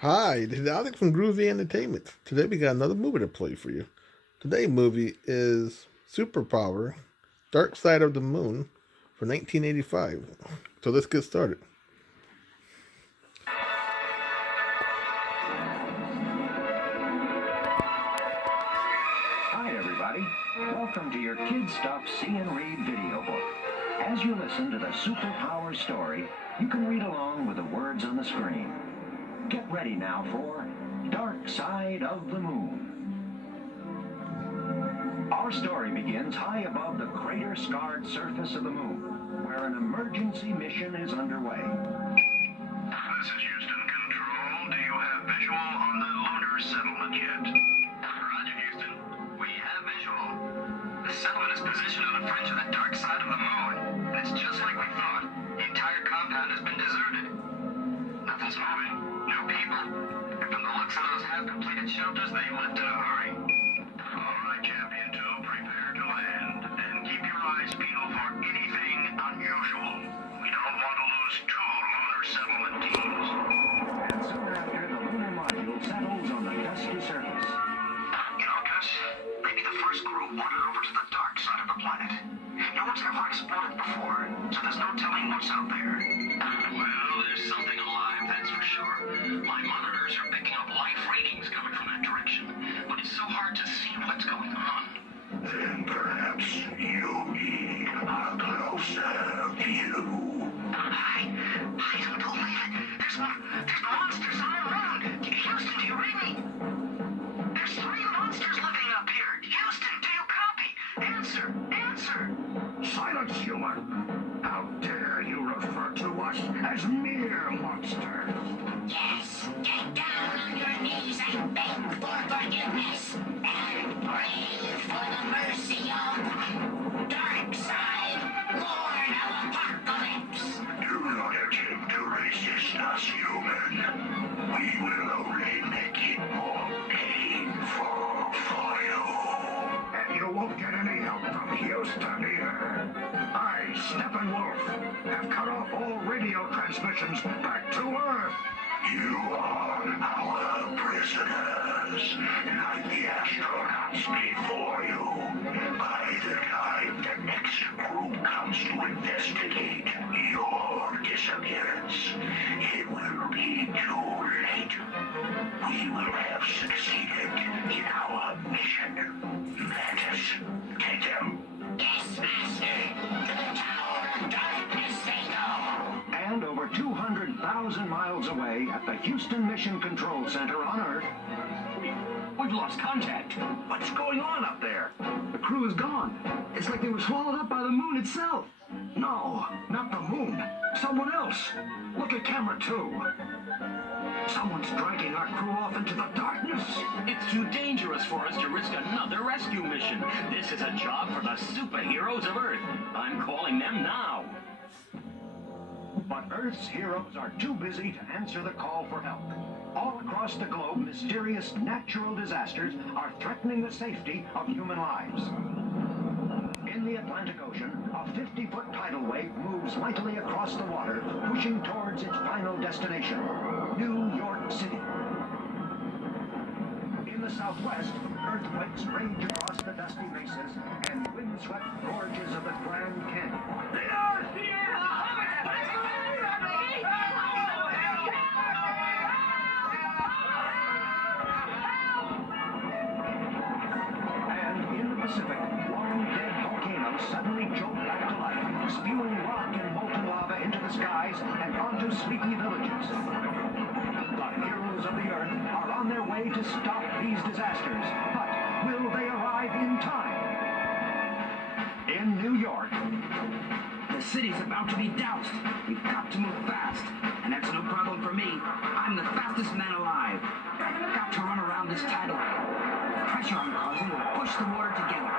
Hi, this is Alex from Groovy Entertainment. Today we got another movie to play for you. Today's movie is Superpower, Dark Side of the Moon for 1985. So let's get started. Hi, everybody. Welcome to your Kid Stuff See and Read video book. As you listen to the Superpower story, you can read along with the words on the screen. Get ready now for Dark Side of the Moon. Our story begins high above the crater-scarred surface of the moon, where an emergency mission is underway. This is Houston Control. Do you have visual on the lunar settlement yet? Roger, Houston. We have visual. The settlement is positioned on the fringe of the dark side of the moon. It's just like we thought. The entire compound has been deserted. Nothing's moving. No people. And from the looks of those half-completed shelters, they left in a hurry. All right, Champion 2, prepare to land. And keep your eyes peeled for anything unusual. We don't want to lose two lunar settlement teams. And soon after, the lunar module settles on the dusty surface. You know, Gus, maybe the first crew wandered over to the dark side of the planet. No one's ever explored it before, so there's no telling what's out there. Well, there's something alive, that's for sure. My monitors are picking up life readings coming from that direction, but it's so hard to see what's going on. Then perhaps you need a closer view. I don't believe it. There's monsters all around. Houston, do you read me? There's three monsters living up here. Houston, do you copy? Answer. Silence, human. How dare you refer to us as mere monsters? Yes, get down on your knees and beg for forgiveness. And pray for the mercy of Darkseid, Lord of Apocalypse. Do not attempt to resist us, human. We will only make it more painful for you. And you won't get any help from Houston either. I, Steppenwolf, have cut off all radio transmissions back to Earth. You are our prisoners, like the astronauts before you. By the time the next crew comes to investigate your disappearance, it will be too late. We will have succeeded in our mission. Let us get them. Yes, Master. To the Tower of Darkness they go. And over 200,000 miles away at the Houston Mission Control Center on Earth, We've lost contact. what's going on up there? The crew is gone. It's like they were swallowed up by the moon itself. No, not the moon. Someone else. Look at camera 2. Someone's dragging our crew off into the darkness. It's too dangerous for us to risk another rescue mission. This is a job for the superheroes of Earth. I'm calling them now. But Earth's heroes are too busy to answer the call for help. All across the globe, mysterious natural disasters are threatening the safety of human lives. In the Atlantic Ocean, a 50-foot tidal wave moves mightily across the water, pushing towards its final destination, New York City. In the southwest, earthquakes rage across the dusty mesas and windswept gorges of the Grand Canyon. And in the Pacific, long-dead volcanoes suddenly jolt back to life, spewing rock and molten lava into the skies and onto sleepy villages. The heroes of the Earth are on their way to stop these disasters, but will they arrive in time? In New York, The city's about to be doused. We've got to move fast. And that's no problem for me. I'm the fastest man alive. Got to run around this tidal. Pressure I'm causing will push the water together.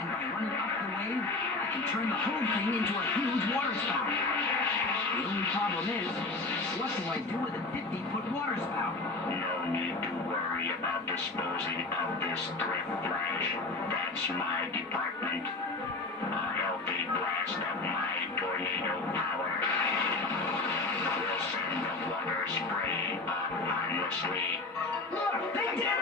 And by running up the wave, I can turn the whole thing into a huge water spout. The only problem is, what do I do with a 50-foot water spout? No need to worry about disposing of this threat, Flash. That's my department. A healthy blast of my tornado power will send the water pepper spray harmlessly. Look, they did it!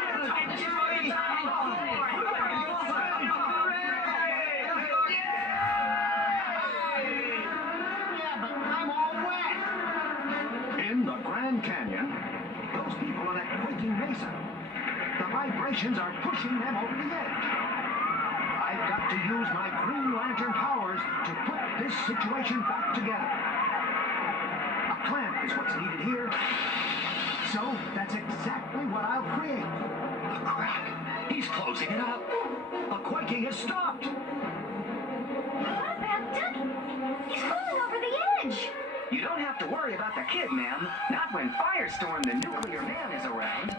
Yeah, but I'm all wet. In the Grand Canyon, those people on that quaking mesa, the vibrations are pushing them over the edge. I've got to use my Green Lantern powers to put this situation back together. A clamp is what's needed here. So that's exactly what I'll create. A crack. He's closing it up. The quaking has stopped. What about Ducky? He's falling over the edge. You don't have to worry about the kid, ma'am. Not when Firestorm the Nuclear Man is around.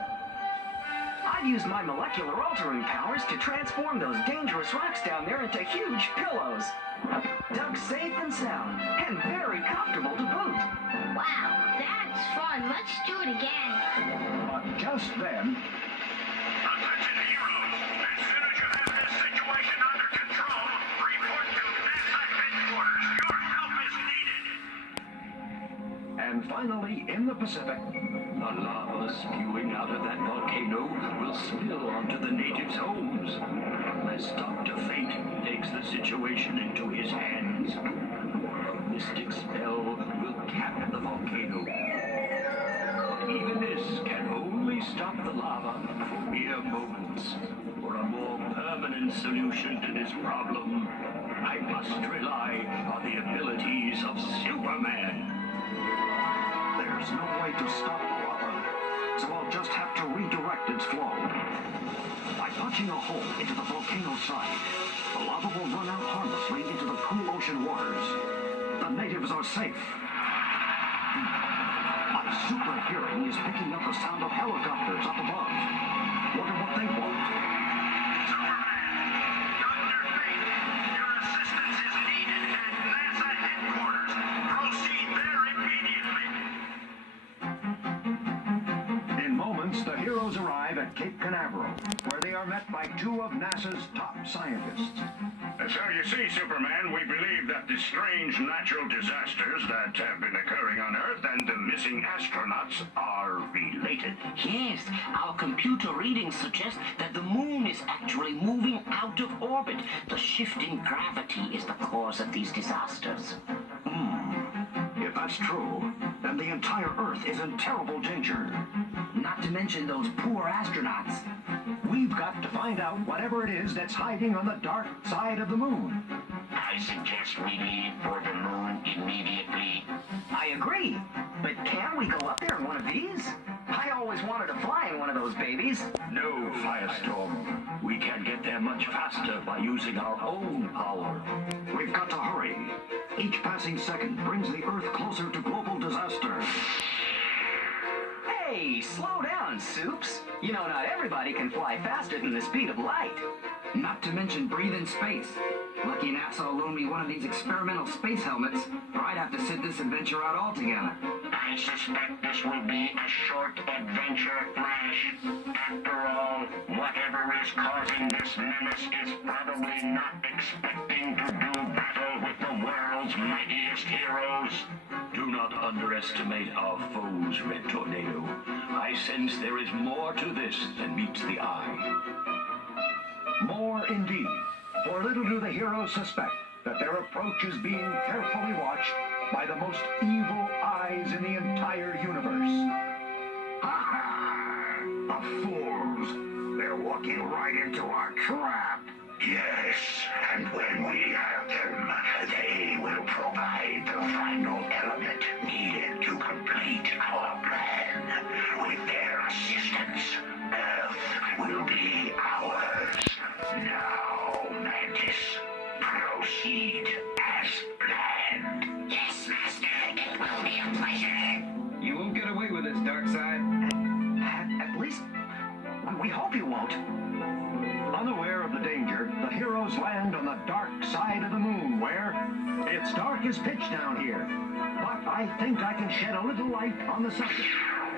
I've used my molecular altering powers to transform those dangerous rocks down there into huge pillows. Duck's safe and sound, and very comfortable to boot. Wow, that's fun. Let's do it again. But just then, Attention heroes! As soon as you have this situation under control, report to NASA headquarters. Your help is needed. and finally in the Pacific, The lava spewing out of that volcano will spill onto the natives' homes. Unless Dr. Fate takes the situation into his hands, a mystic spell will cap the volcano. But even this can only stop the lava for mere moments. For a more permanent solution to this problem, I must rely on the abilities of Superman. there's no way to stop the lava, so I'll just have to redirect its flow. By punching a hole into the volcano's side, the lava will run out harmlessly into the cool ocean waters. The natives are safe. My super hearing is picking up the sound of helicopters up above. Wonder what they want. Superman! Dr. Fate! Your assistance is needed at NASA headquarters. Proceed there immediately. In moments, the heroes arrive at Cape Canaveral, where they are met by two of NASA's top scientists. So you see, Superman, we believe that the strange natural disasters that have been occurring on Earth and the missing astronauts are related. Yes, our computer readings suggest that the moon is actually moving out of orbit. The shifting gravity is the cause of these disasters. If that's true, then the entire Earth is in terrible danger. Not to mention those poor astronauts. We've got to find out whatever it is that's hiding on the dark side of the moon. I suggest we leave for the moon immediately. I agree. But can we go up there in one of these? I always wanted to fly in one of those babies. No, Firestorm. We can get there much faster by using our own power. We've got to hurry. Each passing second brings the Earth closer to global disaster. Hey, slow down, Soups. You know, not everybody can fly faster than the speed of light. Not to mention breathe in space. Lucky NASA will loan me one of these experimental space helmets, or I'd have to sit this adventure out altogether. I suspect this will be a short adventure, Flash. After all, whatever is causing this menace is probably not expecting to do battle with the world's mightiest heroes. Do not underestimate our foes, Red Tornado. I sense there is more to this than meets the eye. More indeed, for little do the heroes suspect that their approach is being carefully watched by the most evil eyes in the entire universe. Ha! The fools! They're walking right into our trap. Yes, and when we have them, they will provide the final element needed to complete our plan. With their assistance, Earth will be ours. Now, Mantis, proceed as planned. Yes, Master. It will be a pleasure. You won't get away with this, Darkseid. At least, we hope you won't. Unaware of the danger, the heroes land on the dark side of the moon, where it's dark as pitch down here. But I think I can shed a little light on the subject.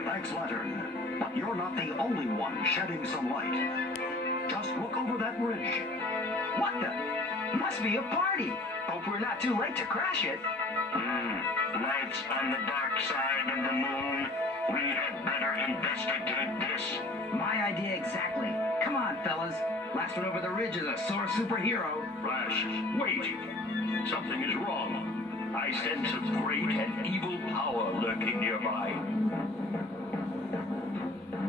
Thanks, Lantern. But you're not the only one shedding some light. Just look over that bridge. What the? Must be a party. Hope we're not too late to crash it. Lights on the dark side of the moon. We had better investigate this. My idea exactly. Come on, fellas. Last one over the ridge is a sore superhero. Flash, wait. Something is wrong. I sense a great and evil power lurking nearby.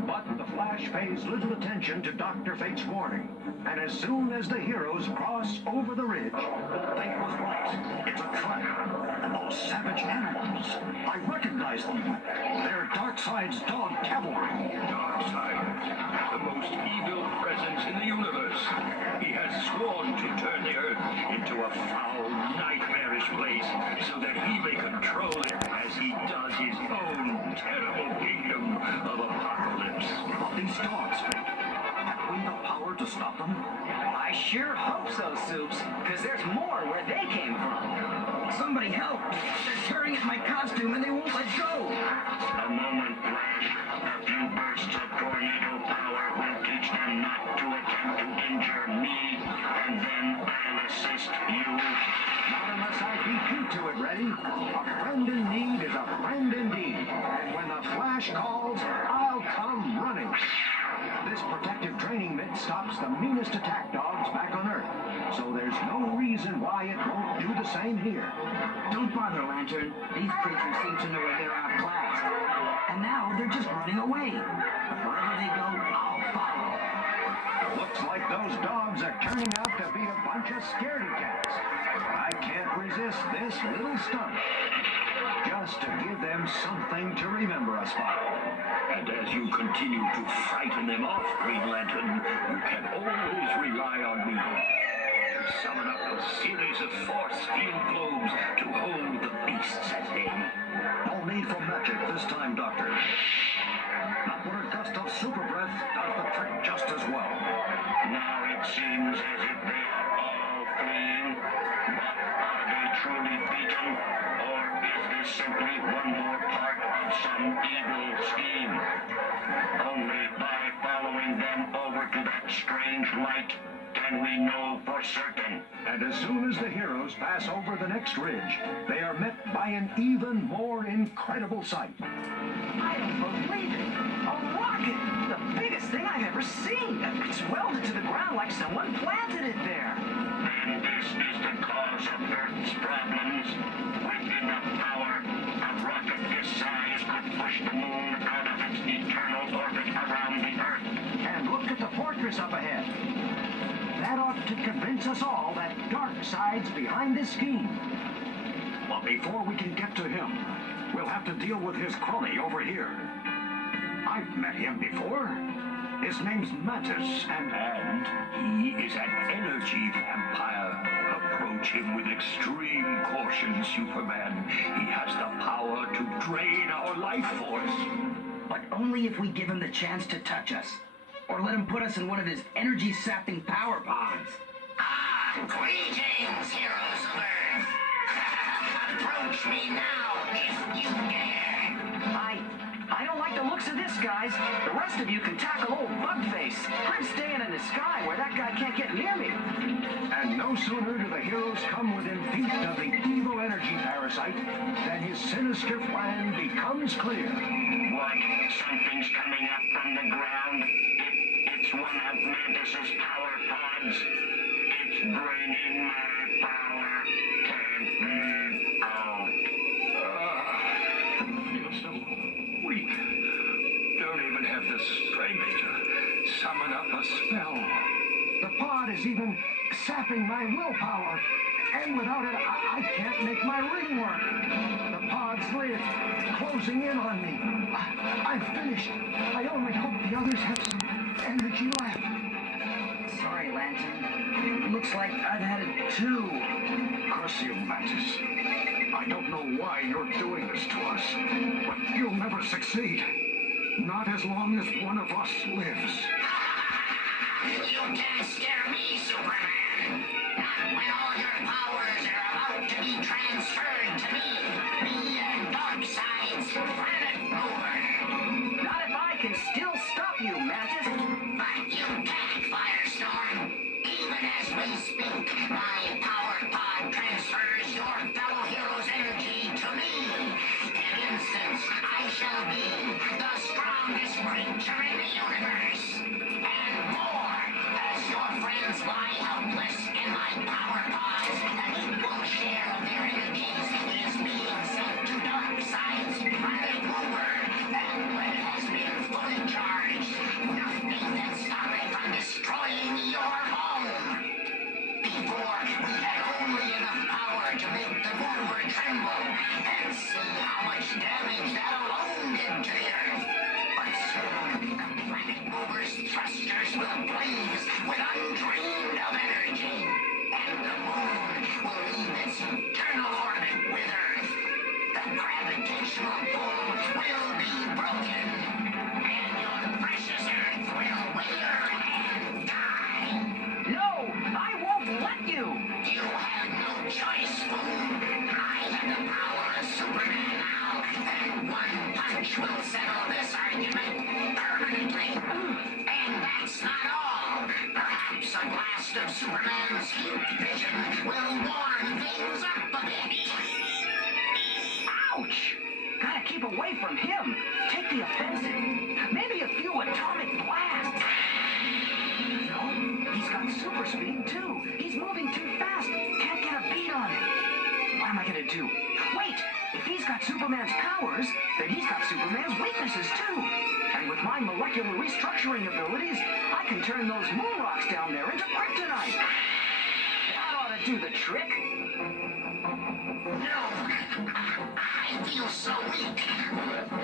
But the Flash pays little attention to Dr. Fate's warning. And as soon as the heroes cross over the ridge, Fate was right. It's a trap. And those savage animals. I recognize them. They're Darkseid's dog cavalry. Darkseid, the most evil presence in the universe. He has sworn to turn the Earth into a foul, nightmarish place so that he may control it as he does his own terrible kingdom of apocalypse. These dogs, Fate. Have we the power to stop them? I sure hope so, Soups, because there's more where they came from. Somebody help! They're tearing at my costume and they won't let go! A moment, Flash. A few bursts of tornado power will teach them not to attempt to injure me, and then I'll assist you. not unless I beat you to it, Reddy. A friend in need is a friend indeed. And when the Flash calls, I'll come running. This protective training mitt stops the meanest attack dogs back on Earth, so there's no reason why it won't do the same here. Don't bother, Lantern. These creatures seem to know they're outclassed. And now they're just running away. Wherever they go, I'll follow. Looks like those dogs are turning out to be a bunch of scaredy cats. I can't resist this little stunt. Just to give them something to remember us by. And as you continue to frighten them off, Green Lantern, you can always rely on me to summon up a series of force field globes to hold the beasts at bay. No need for magic this time, Doctor. Not when a gust of super breath does the trick just as well. Now it seems as if they are all fleeing. But are they truly beaten? Or is this simply one more part of some evil scheme? Only by following them over to that strange light can we know for certain. And as soon as the heroes pass over the next ridge, they are met by an even more incredible sight. I don't believe it! A rocket! The biggest thing I've ever seen! It's welded to the ground like someone planted it there! And this is the cause of Earth's problems. With enough power, a rocket this size could push the moon out of its eternal orbit around the Earth. And look at the fortress up ahead. That ought to convince us all that Darkseid's behind this scheme. But before we can get to him, we'll have to deal with his crony over here. I've met him before. His name's Mantis, And he is an energy vampire. Approach him with extreme caution, Superman. He has the power to drain our life force. But only if we give him the chance to touch us. Or let him put us in one of his energy-sapping power pods. Ah, greetings, heroes of Earth. Approach me now, if you dare. I don't like the looks of this, guys. The rest of you can tackle old Bugface. I'm staying in the sky where that guy can't get near me. And no sooner do the heroes come within feet of the evil energy parasite than his sinister plan becomes clear. what? Something's coming up from the ground. It's one of Mantis's power pods. It's draining my power. Can't breathe out. Feel so weak. Don't even have the strength to summon up a spell. The pod is even sapping my willpower. And without it, I can't make my ring work. The pod's lid closing in on me. I'm finished. I only hope the others have some energy left. Sorry, Lantern. Looks like I've had it too. Curse you, Mantis. I don't know why you're doing this to us, but you'll never succeed. Not as long as one of us lives. You can't scare me, Superman. Not when all your powers are about to be transferred to me and Darkseid's planet mover. Not if I can still stop you, Mantis. But you can't, Firestorm. Even as we speak, my power pod transfers your fellow heroes' energy adventure in the universe. And more, as your friends lie helpless in my power pods, and the full share of their energies is being sent to Darkseid's planet mover. And when it has been fully charged, nothing can stop it from destroying your home. Before, we had only enough power to make the mover tremble, and see how much damage that alone did to the Earth. But soon, the planet mover's thrusters will blaze with undreamed of energy, and the moon will leave its eternal orbit with Earth. The gravitational pull will be broken, and your precious Earth will wither and die. No, I won't let you. You have no choice, fool. I have the power of Superman now, and one punch will settle this argument permanently. And that's not all. Perhaps a blast of Superman's heat vision will warm things up a bit. Ouch! Gotta keep away from him. Take the offensive. Maybe a few atomic blasts. No, he's got super speed too. He's moving too fast. Can't get a beat on him. What am I gonna do? Wait! If he's got Superman's powers, then he's got Superman's weaknesses too. And with my molecular restructuring abilities, I can turn those moon rocks down there into kryptonite. That ought to do the trick. No, I feel so weak.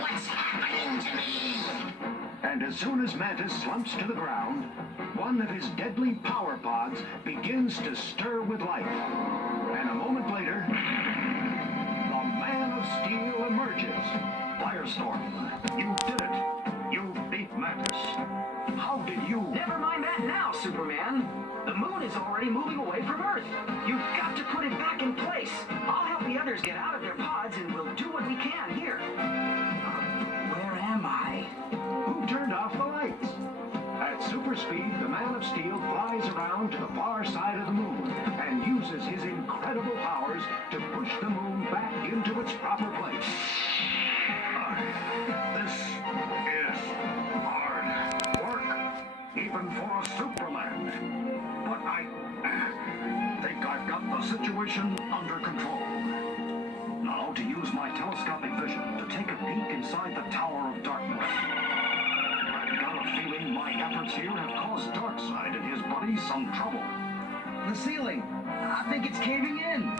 What's happening to me? And as soon as Mantis slumps to the ground, one of his deadly power pods begins to stir with life. And a moment later, the Man of Steel emerges. Firestorm, you did it. You beat Mantis. How did you... Never mind that now, Superman. The moon is already moving away from Earth. You've got to put it back in place. I'll help the others get out of their pods, and we'll do what we can here. Where am I? Who turned off the lights? At super speed, the Man of Steel flies around to the far side of the moon and uses his incredible powers to push the moon back into its proper place. This is hard work, even for a Superman. But I think I've got the situation under control. Now to use my telescopic vision to take a peek inside the Tower of Darkness. I've got a feeling my efforts here have caused Darkseid and his buddies some trouble. The ceiling. I think it's caving in.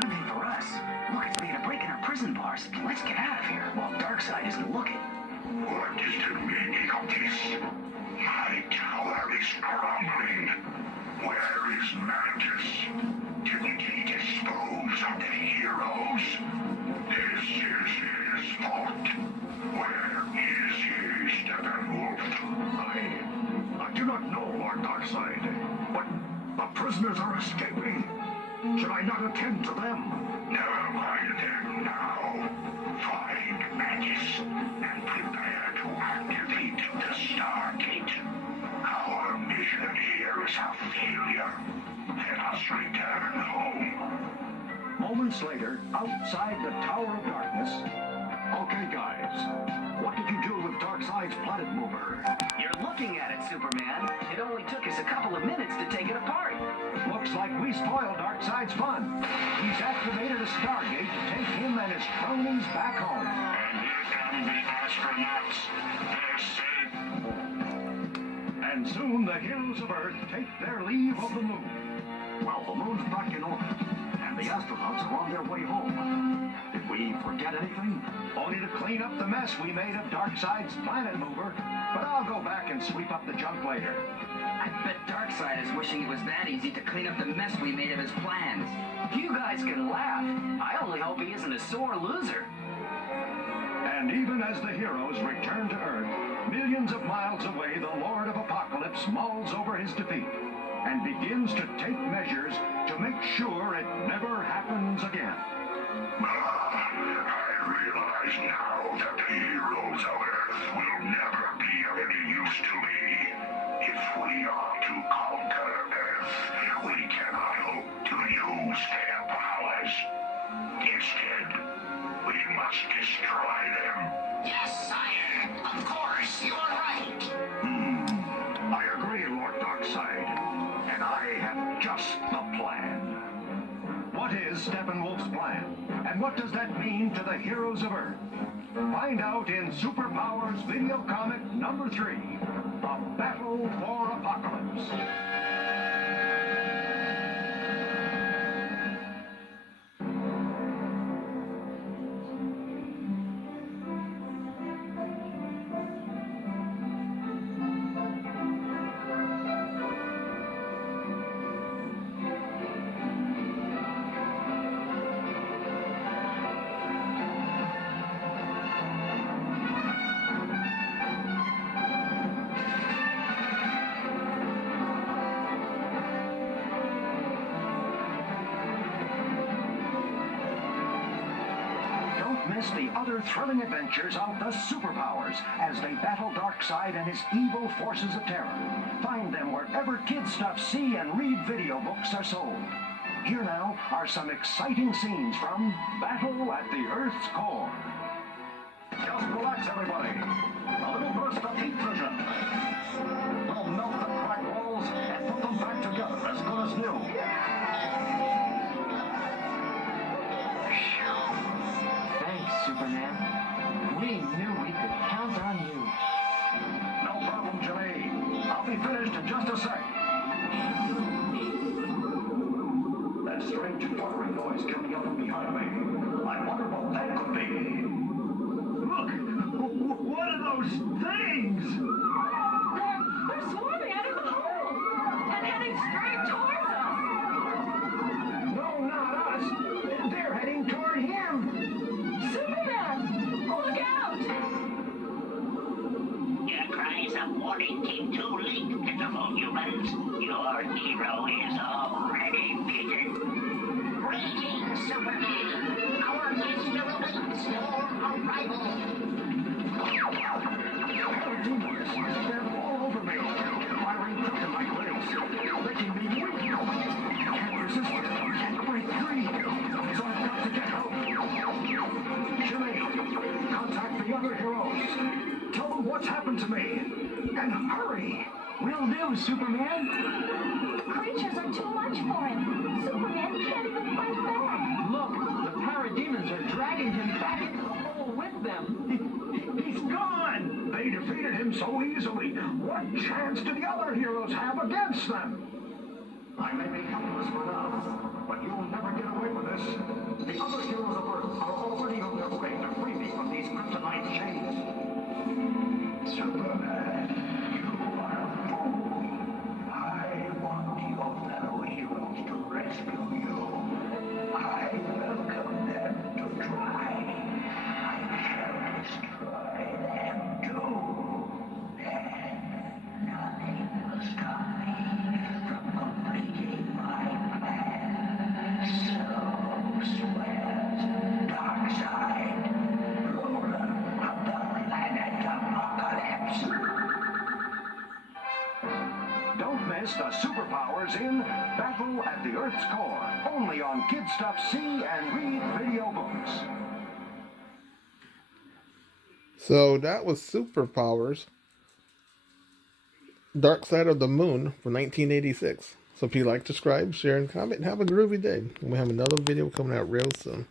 Good thing for us. Look, it's made a break in our prison bars. Let's get out of here while Darkseid isn't looking. What is the meaning of this? My tower is crumbling. Where is Mantis? Didn't he dispose of the heroes? This is his fault. Where is he, Steppenwolf? I do not know, Lord Darkseid, but the prisoners are escaping. Should I not attend to them? Never mind them now. Find Mantis and prepare to activate the Stargate. Our mission here is a failure. Let us return home. Moments later, outside the Tower of Darkness. Okay, guys, what did you do with Darkseid's planet mover? You're looking at it, Superman. It only took us a couple of minutes to take it apart. Looks like we spoiled Darkseid's fun. He's activated a Stargate to take him and his cronies back home. And here come the astronauts. They're safe. And soon the heroes of Earth take their leave of the moon. Well, the moon's back in orbit, and the astronauts are on their way home. Did we forget anything? Only to clean up the mess we made of Darkseid's planet mover. But I'll go back and sweep up the junk later. I bet Darkseid is wishing it was that easy to clean up the mess we made of his plans. You guys can laugh. I only hope he isn't a sore loser. And even as the heroes return to Earth, millions of miles away, the Lord of Apocalypse mulls over his defeat and begins to take measures to make sure it never happens again. I realize now that the heroes of Earth will never be of any use to me. If we are to conquer Earth, we cannot hope to use their powers. Instead, we must destroy them. Yes, sire. Of course, you And what does that mean to the heroes of Earth? Find out in Superpowers video comic number 3, A Battle for Apocalypse. Miss the other thrilling adventures of the Superpowers as they battle Darkseid and his evil forces of terror. Find them wherever Kid Stuff see and read video books are sold. Here now are some exciting scenes from Battle at the Earth's Core. Just relax, everybody. A little burst of heat fusion. We'll melt the cracked walls and put them back together as good as new. Superman. We knew we could count on you. No problem, Jimmy. I'll be finished in just a sec. That strange fluttering noise coming up from behind me. I wonder what that could be. Look! What are those things? They're swarming out of the hole and heading straight towards us. No, not us. They're heading toward him. Superman! Look out! Your cries of warning came too late, pitiful humans. Your hero is already beaten. Greetings, Superman. Our guest awaits your arrival. They're all over me. Firing kryptonite rays, making me weak. Can't resist it. Can't break free. So I've got to get help. Jimmy, contact the other heroes. Tell them what's happened to me. And hurry. Will do, Superman. Creatures are too much for him. Superman can't even fight back. Look, the parademons are dragging him back into the hole with them. He's gone. They defeated him so easily. What chance do the other heroes have against them? I may be helpless for now, but you'll never get away with this. The other heroes of Earth are already on their way to free me from these kryptonite chains. Superman, you are a fool. I want your fellow heroes to rescue you. I welcome them to try. I shall destroy them too. Then nothing will stop me from completing my plan. So swears Darkseid, ruler of the planet Apocalypse. Don't miss the Superpowers in Battle at the Earth's Core. Only on Kid Stuff See and Read video books. So that was Superpowers, Dark Side of the Moon from 1986. So if you like, subscribe, share, and comment, and have a groovy day. And we have another video coming out real soon.